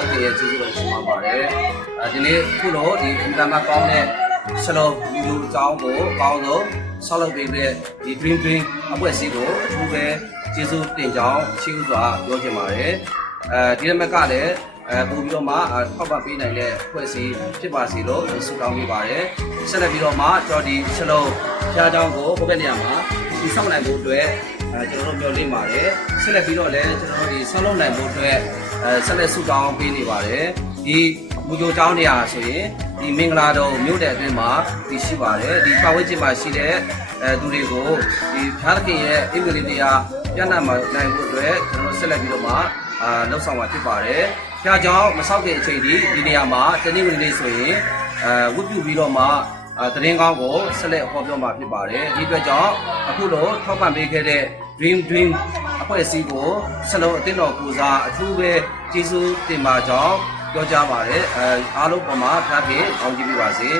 သခင်ရဲ့ကျေးဇူးတော်ရှိမှာပါတယ်ဒီနေ့ခုလိုဒီအင်တာမကောင်းတဲ့ဆလောလူအကြောင်းကိုအကောင်းဆုံးဆောက်လုပ်ပေးတဲ့ဒီ Dream အဖွဲ့အစည်းကိုအထူးပဲကျေးဇူးတင်ကြောင်းရှိဥစွာပြောချင်ပါတယ်ဒီနေ့ကလည်းပို့ပြီးတော့မှထောက်ပံ့ပေးနိုင်တဲ့အဖွဲ့အစည်းဖြစ်ပါစေလို့ဆုတောင်းပေးပါတယ်ဆက်လက်ပြီးတော့မှကျွန်တော်ဒီဆလောဖျားเจ้าကိုဘုရားနေရာမှာဒီဆောက်နိုင်ဖို့အတွက်ကျွန်တော်တို့မျှော်လင့်ပါတယ်ဆက်လက်ပြီးတော့လည်းကျွန်တော်တို့ဒီဆောက်လုပ်နိုင်ဖို့အတွက်ဆက်လက်ဆုတောင်းပေးနေပါတယ်ဒီမူကြိုเจ้าနေရာဆိုရင်ဒီမင်္ဂလာတော်မြို့တဲ့အတွင်းမှာတည်ရှိပါတယ်ဒီပတ်ဝန်းကျင်မှာရှိတဲ့သူတွေကိုဒီဖျားသခင်ရဲ့အင်္ဂလိပ်တရားပြန့်နှံ့နိုင်ဖို့အတွက်ကျွန်တော်ဆက်လက်ပြီးတော့မှလှုပ်ဆောင်မှာဖြစ်ပါတယ်ဖျားเจ้าမဆောက်တဲ့အချိန်ဒီနေရာမှာတနင်္ဂနွေနေ့ဆိုရင်ဝတ်ပြုပြီးတော့မှသတင်းကောင်းကိုဆက်လက်ဟောပြောမှာဖြစ်ပါတယ်ဒီအတွက်ကြောင့်အခုလိုထောက်ပံ့ပေးခဲ့တဲ့ Dream အဖွဲ့အစည်းကိုဆက်လုံးအသင်းတော်ကိုစားအထူးပဲကျေးဇူးတင်ပါကြောင်းပြောကြားပါတယ်အားလုံးပေါ်မှာဖျားခင်အောင်ကြည့်ပြပါစေ